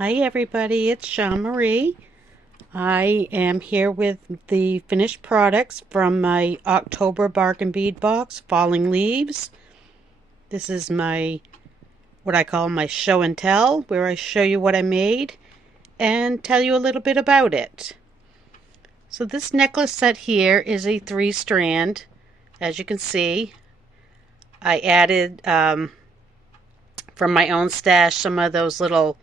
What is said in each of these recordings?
Hi everybody, it's Jean Marie. I am here with the finished products from my October bargain bead box, Falling Leaves. This is what I call my show and tell, where I show you what I made and tell you a little bit about it. So this necklace set here is a 3-strand. As you can see, I added from my own stash some of those little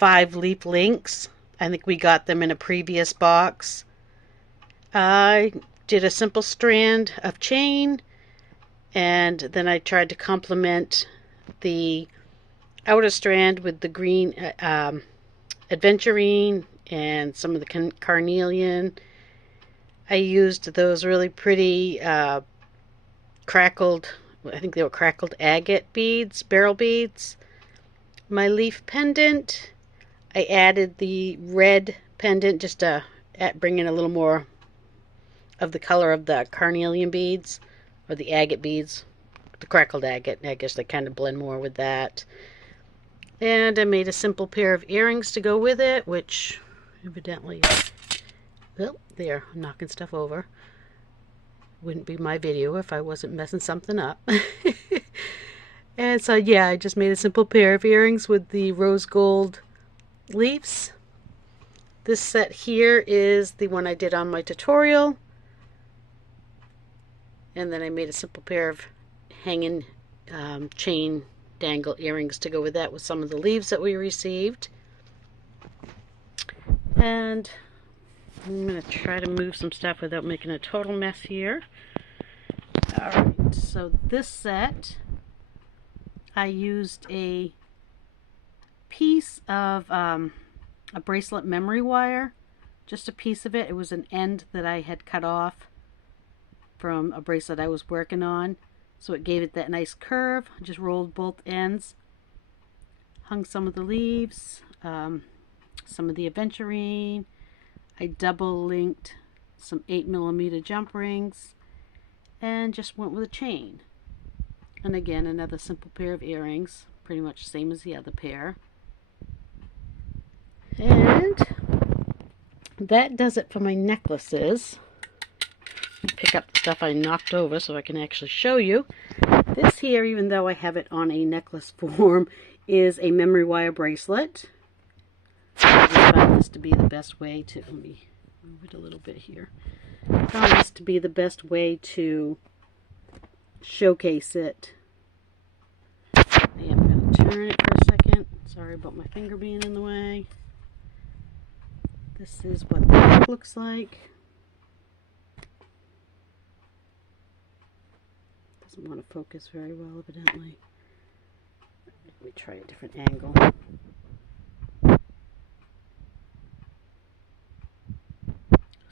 5-leaf links. I think we got them in a previous box. I did a simple strand of chain, and then I tried to complement the outer strand with the green aventurine and some of the carnelian. I used those really pretty crackled, I think they were crackled agate beads, beryl beads. My leaf pendant, I added the red pendant just to bring in a little more of the color of the carnelian beads, or the agate beads, the crackled agate. I guess they kind of blend more with that. And I made a simple pair of earrings to go with it, which evidently, well, there, I'm knocking stuff over. Wouldn't be my video if I wasn't messing something up. And so yeah, I just made a simple pair of earrings with the rose gold leaves. This set here is the one I did on my tutorial. And then I made a simple pair of hanging chain dangle earrings to go with that, with some of the leaves that we received. And I'm going to try to move some stuff without making a total mess here. Alright, so this set, I used a piece of a bracelet memory wire, just a piece of it. It was an end that I had cut off from a bracelet I was working on, so it gave it that nice curve. I just rolled both ends, hung some of the leaves, some of the aventurine. I double linked some 8mm jump rings and just went with a chain. And again, another simple pair of earrings, pretty much same as the other pair. And that does it for my necklaces. Pick up the stuff I knocked over so I can actually show you. This here, even though I have it on a necklace form, is a memory wire bracelet. I just found this to be the best way to, let me move it a little bit here. I found this to be the best way to showcase it. I am going to turn it for a second. Sorry about my finger being in the way. This is what the back looks like. Doesn't want to focus very well, evidently. Let me try a different angle.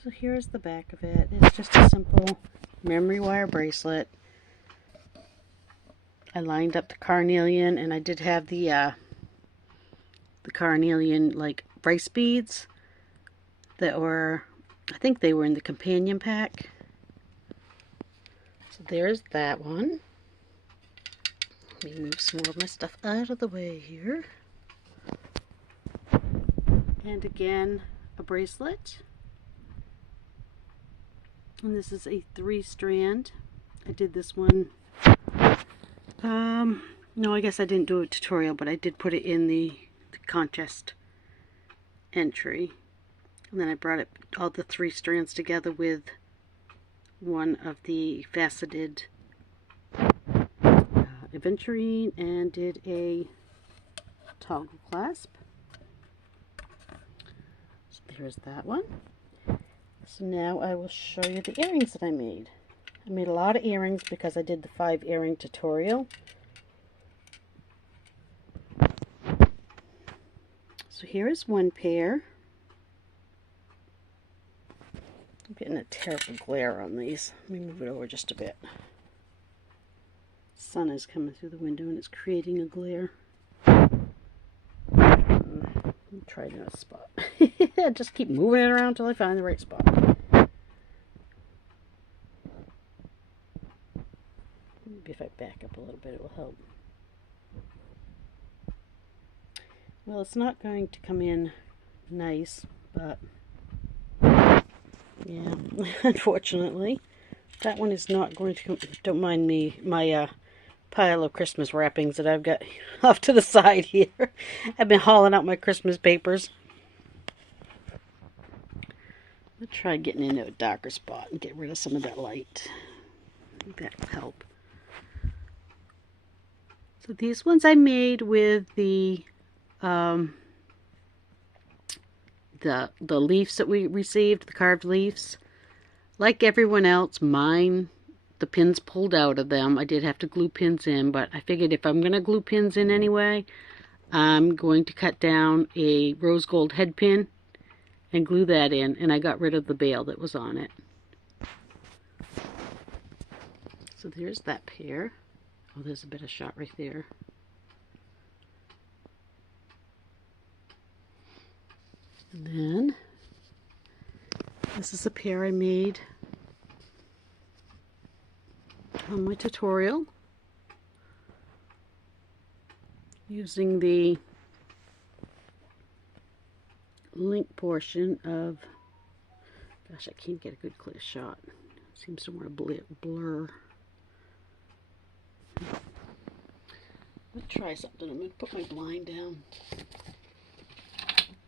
So here's the back of it. It's just a simple memory wire bracelet. I lined up the carnelian, and I did have the carnelian like rice beads that were, I think they were in the companion pack. So there's that one. Let me move some more of my stuff out of the way here. And again, a bracelet. And this is a 3-strand. I did this one. No, I guess I didn't do a tutorial, but I did put it in the contest entry. And then I brought all the 3 strands together with one of the faceted aventurine and did a toggle clasp. So there's that one. So now I will show you the earrings that I made. I made a lot of earrings because I did the 5 earring tutorial. So here is one pair. I'm getting a terrible glare on these. Let me move it over just a bit. Sun is coming through the window and it's creating a glare. Let me try another spot. Just keep moving it around until I find the right spot. Maybe if I back up a little bit it will help. Well, it's not going to come in nice, but yeah, unfortunately, that one is not going to come. Don't mind me, my pile of Christmas wrappings that I've got off to the side here. I've been hauling out my Christmas papers. I'll try getting into a darker spot and get rid of some of that light. I think that will help. So these ones I made with the leaves that we received, the carved leaves. Like everyone else, mine, the pins pulled out of them. I did have to glue pins in, but I figured if I'm going to glue pins in anyway, I'm going to cut down a rose gold head pin and glue that in, and I got rid of the bail that was on it. So there's that pair. Oh, there's a bit of shot right there. And then this is a pair I made on my tutorial using the link portion of, gosh, I can't get a good clear shot. It seems to want to blur. Let's try something. I'm going to put my blind down.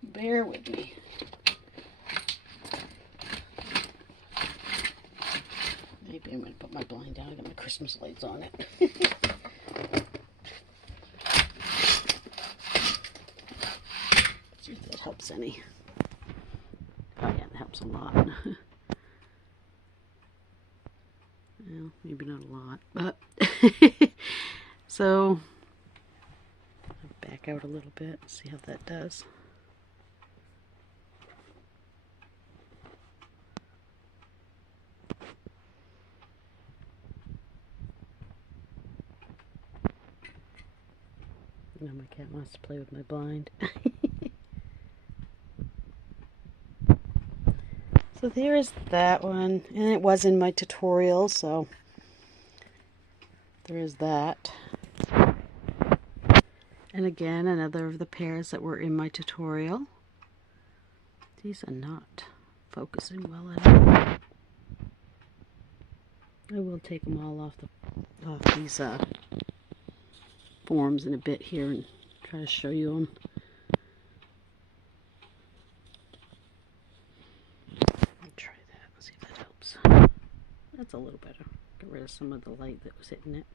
Bear with me. Maybe I'm going to put my blind down. I got my Christmas lights on it. See if that helps any. Oh yeah, that helps a lot. Well, maybe not a lot, but so I'll back out a little bit, see how that does. Now my cat wants to play with my blind. So there is that one, and it was in my tutorial, so there is that. And again, another of the pairs that were in my tutorial. These are not focusing well at all. I will take them all off these forms in a bit here and try to show you them. I'll try that and see if that helps. That's a little better. Get rid of some of the light that was hitting it.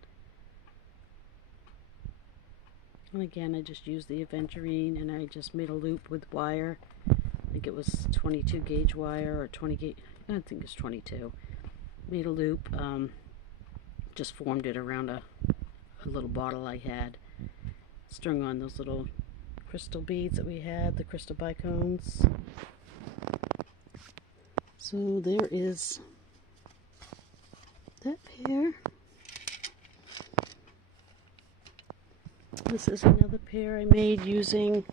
And again, I just used the aventurine and I just made a loop with wire. I think it was 22 gauge wire or 20 gauge. I think it's 22. Made a loop. Just formed it around a little bottle I had. Strung on those little crystal beads that we had, the crystal bicones. So there is that pair. This is another pair I made using,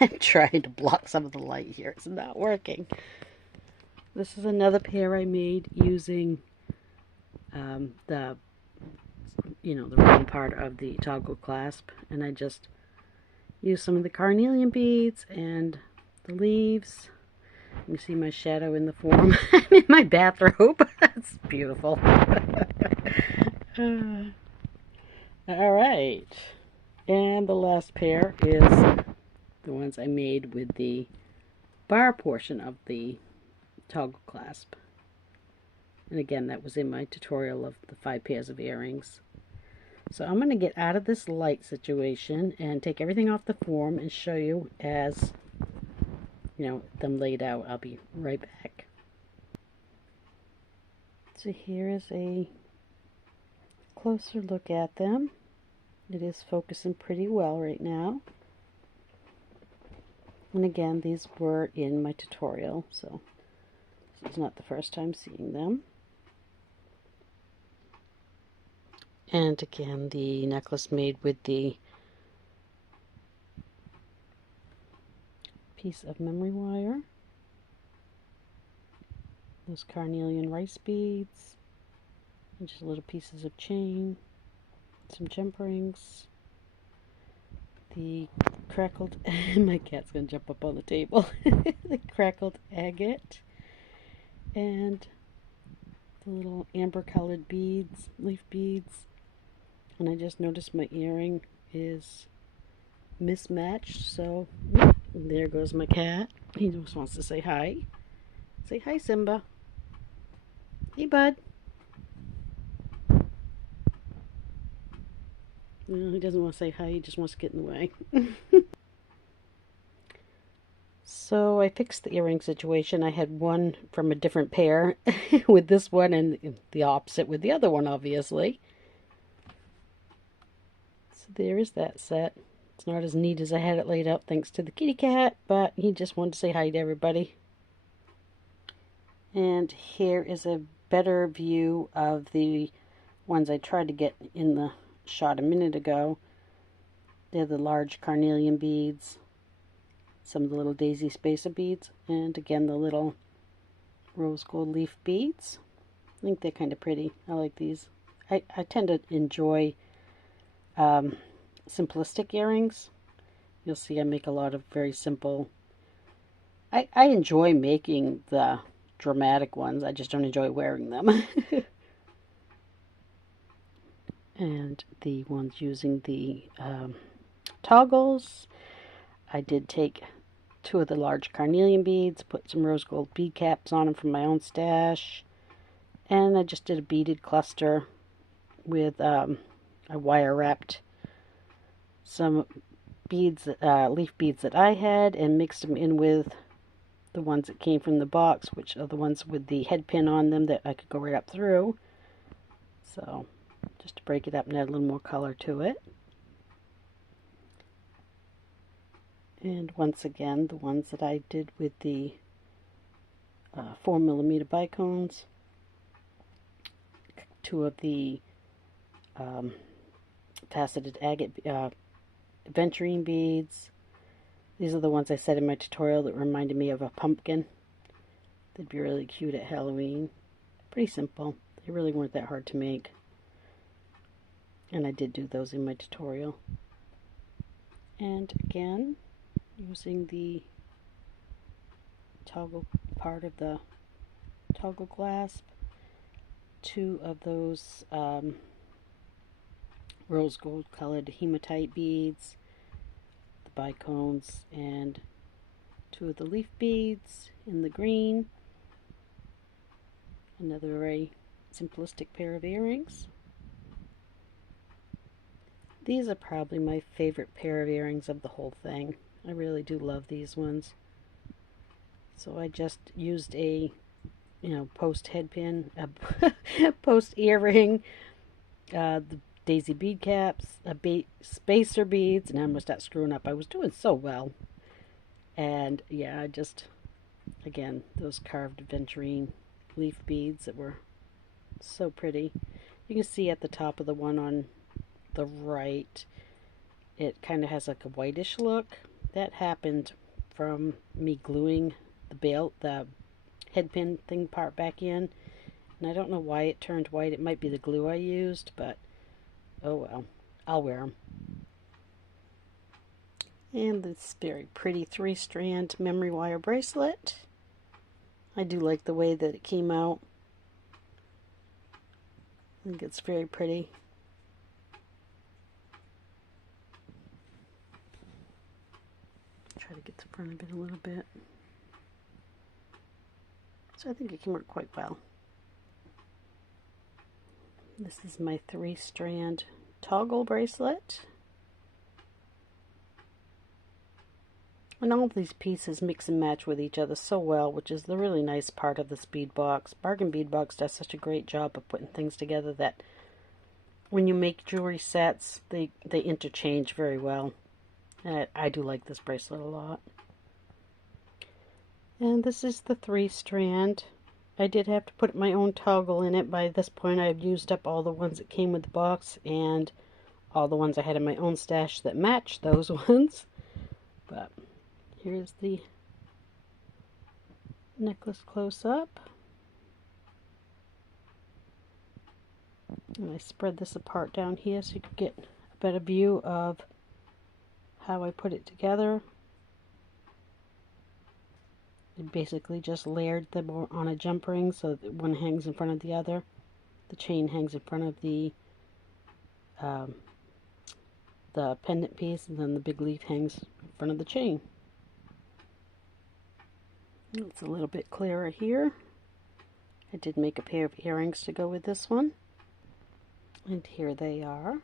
I'm trying to block some of the light here, it's not working. This is another pair I made using the round part of the toggle clasp, and I just used some of the carnelian beads and the leaves. You see my shadow in the form. I'm in my bathrobe. It's beautiful. Alright, and the last pair is the ones I made with the bar portion of the toggle clasp. And again, that was in my tutorial of the 5 pairs of earrings. So I'm going to get out of this light situation and take everything off the form and show you as, them laid out. I'll be right back. So here is a closer look at them. It is focusing pretty well right now. And again, these were in my tutorial, so this is not the first time seeing them. And again, the necklace made with the piece of memory wire, those carnelian rice beads, and just little pieces of chain, some gem rings, the crackled, my cat's gonna jump up on the table, the crackled agate, and the little amber colored beads, leaf beads. And I just noticed my earring is mismatched, so there goes my cat. He just wants to say hi. Say hi, Simba. Hey, bud. No, he doesn't want to say hi, he just wants to get in the way. So I fixed the earring situation. I had one from a different pair with this one and the opposite with the other one, obviously. So there is that set. It's not as neat as I had it laid out thanks to the kitty cat, but he just wanted to say hi to everybody. And here is a better view of the ones I tried to get in the shot a minute ago. They're the large carnelian beads, some of the little daisy spacer beads, and again the little rose gold leaf beads. I think they're kind of pretty. I like these. I tend to enjoy simplistic earrings. You'll see I make a lot of very simple. I enjoy making the dramatic ones. I just don't enjoy wearing them. And the ones using the toggles, I did take 2 of the large carnelian beads, put some rose gold bead caps on them from my own stash, and I just did a beaded cluster with I wire wrapped some beads, leaf beads that I had, and mixed them in with the ones that came from the box, which are the ones with the head pin on them that I could go right up through. So just to break it up and add a little more color to it. And once again, the ones that I did with the 4mm bicones, 2 of the faceted agate aventurine beads. These are the ones I said in my tutorial that reminded me of a pumpkin. They'd be really cute at Halloween. Pretty simple. They really weren't that hard to make. And I did do those in my tutorial. And again, using the toggle part of the toggle clasp, 2 of those rose gold colored hematite beads, the bicones, and 2 of the leaf beads in the green. Another very simplistic pair of earrings. These are probably my favorite pair of earrings of the whole thing. I really do love these ones. So I just used a, post head pin, a post earring, the daisy bead caps, spacer beads, and I'm going to start screwing up. I was doing so well. And yeah, I just, again, those carved aventurine leaf beads that were so pretty. You can see at the top of the one on the right, it kind of has like a whitish look. That happened from me gluing the head pin thing part back in, and I don't know why it turned white. It might be the glue I used, but oh well, I'll wear them. And this very pretty 3-strand memory wire bracelet. I do like the way that it came out. I think it's very pretty. Try to get the front of it a little bit. So I think it can work quite well. This is my 3-strand toggle bracelet. And all of these pieces mix and match with each other so well, which is the really nice part of this bead box. Bargain Bead Box does such a great job of putting things together that when you make jewelry sets, they interchange very well. I do like this bracelet a lot. And this is the 3-strand. I did have to put my own toggle in it. By this point I've used up all the ones that came with the box and all the ones I had in my own stash that match those ones. But here's the necklace close up. And I spread this apart down here so you can get a better view of how I put it together. I basically just layered them on a jump ring so that one hangs in front of the other. The chain hangs in front of the pendant piece, and then the big leaf hangs in front of the chain. It's a little bit clearer here. I did make a pair of earrings to go with this one. And here they are.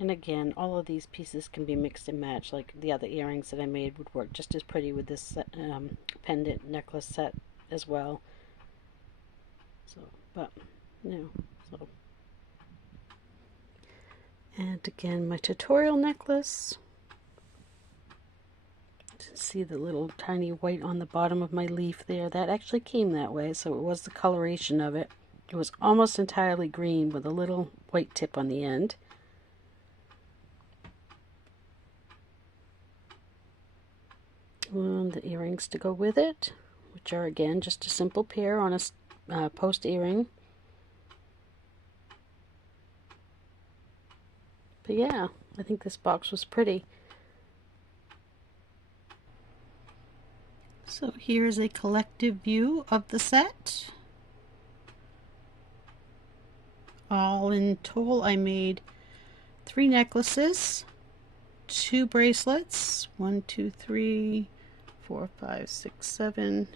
And again, all of these pieces can be mixed and matched. Like the other earrings that I made would work just as pretty with this pendant necklace set as well. So, but, so. And again, my tutorial necklace. See the little tiny white on the bottom of my leaf there? That actually came that way, so it was the coloration of it. It was almost entirely green with a little white tip on the end. And the earrings to go with it, which are again just a simple pair on a post earring. But yeah, I think this box was pretty. So here's a collective view of the set. All in total, I made 3 necklaces, 2 bracelets, 1, 2, 3, 4, 5, 6, 7,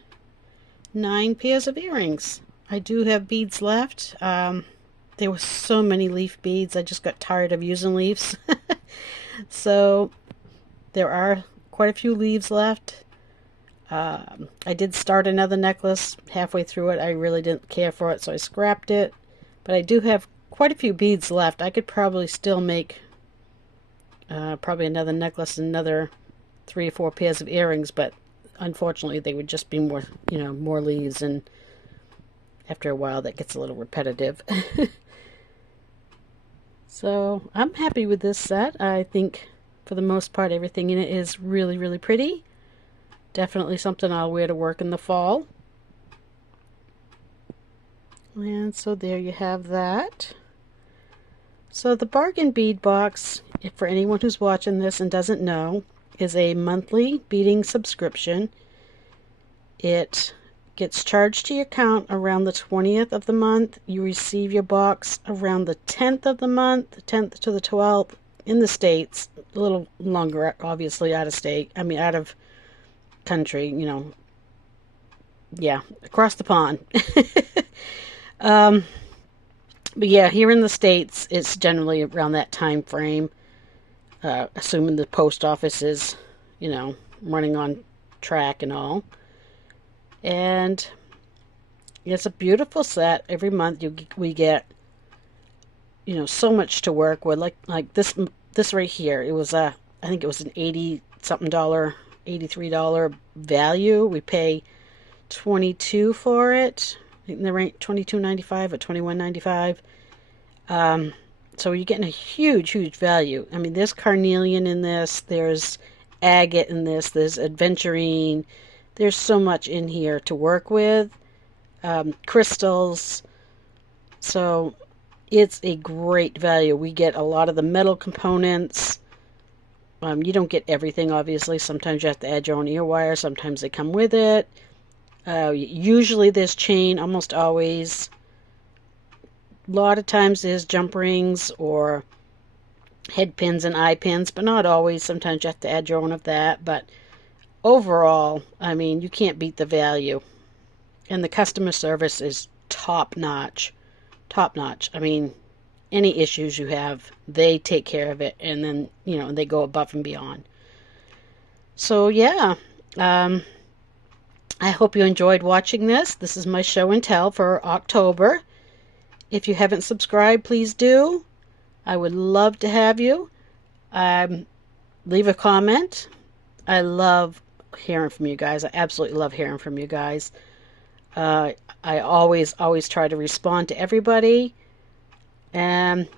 9 pairs of earrings. I do have beads left. There were so many leaf beads, I just got tired of using leaves. So there are quite a few leaves left. I did start another necklace. Halfway through it, I really didn't care for it, so I scrapped it. But I do have quite a few beads left. I could probably still make probably another necklace and another 3 or 4 pairs of earrings, but unfortunately they would just be more, more leaves, and after a while that gets a little repetitive. So I'm happy with this set. I think for the most part everything in it is really, really pretty. Definitely something I'll wear to work in the fall. And so there you have that. So the bargain bead box, for anyone who's watching this and doesn't know, is a monthly beading subscription. It gets charged to your account around the 20th of the month. You receive your box around the 10th of the month, the 10th to the 12th in the States. A little longer, obviously, out of country, yeah, across the pond. But yeah, here in the States, it's generally around that time frame, assuming the post office is, running on track and all. And it's a beautiful set. Every month we get, so much to work with. Like this right here. It was I think it was an $83 value. We pay $22 for it. In the range $22.95 or $21.95. So you're getting a huge, huge value. I mean, there's carnelian in this. There's agate in this. There's aventurine. There's so much in here to work with. Crystals. So it's a great value. We get a lot of the metal components. You don't get everything, obviously. Sometimes you have to add your own ear wire. Sometimes they come with it. Usually there's chain, almost always. A lot of times there's jump rings or head pins and eye pins, but not always. Sometimes you have to add your own of that. But overall, I mean, you can't beat the value. And the customer service is top notch. Top notch. I mean, any issues you have, they take care of it, and then, they go above and beyond. So, yeah. I hope you enjoyed watching this. This is my show and tell for October. If you haven't subscribed, please do. I would love to have you. Leave a comment. I love hearing from you guys. I absolutely love hearing from you guys. I always try to respond to everybody. And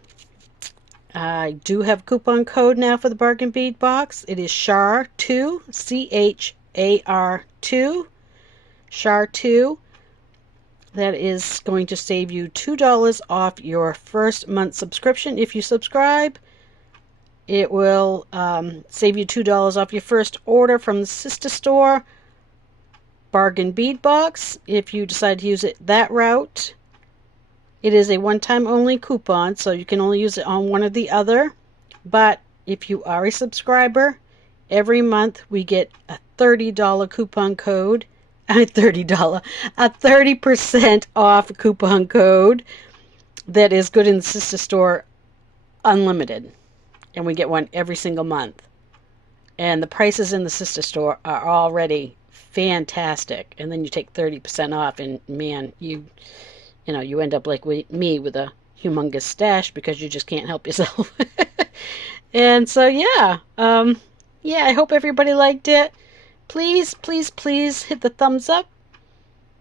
I do have a coupon code now for the bargain bead box. It is CHAR2, CHAR2. CHAR2. That is going to save you $2 off your first month subscription if you subscribe. It will save you $2 off your first order from the sister store, Bargain Bead Box, if you decide to use it that route. It is a one-time only coupon, so you can only use it on one or the other. But if you are a subscriber, every month we get a $30 coupon code. A $30, a 30% off coupon code that is good in the sister store, unlimited. And we get one every single month. And the prices in the sister store are already fantastic. And then you take 30% off, and man, you end up like me with a humongous stash because you just can't help yourself. And so yeah, I hope everybody liked it. Please, please, please hit the thumbs up.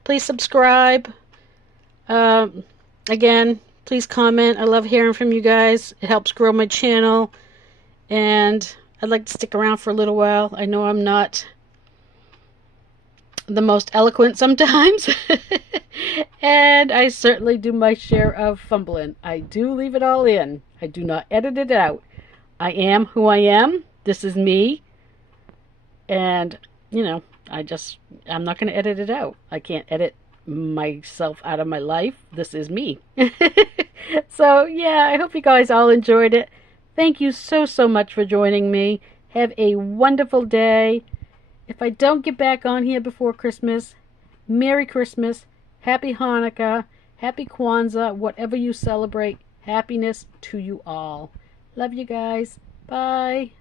Please subscribe. Again, please comment. I love hearing from you guys. It helps grow my channel. And I'd like to stick around for a little while. I know I'm not the most eloquent sometimes. And I certainly do my share of fumbling. I do leave it all in. I do not edit it out. I am who I am. This is me. And, I'm not going to edit it out. I can't edit myself out of my life. This is me. So, yeah, I hope you guys all enjoyed it. Thank you so, so much for joining me. Have a wonderful day. If I don't get back on here before Christmas, Merry Christmas, Happy Hanukkah, Happy Kwanzaa, whatever you celebrate, happiness to you all. Love you guys. Bye.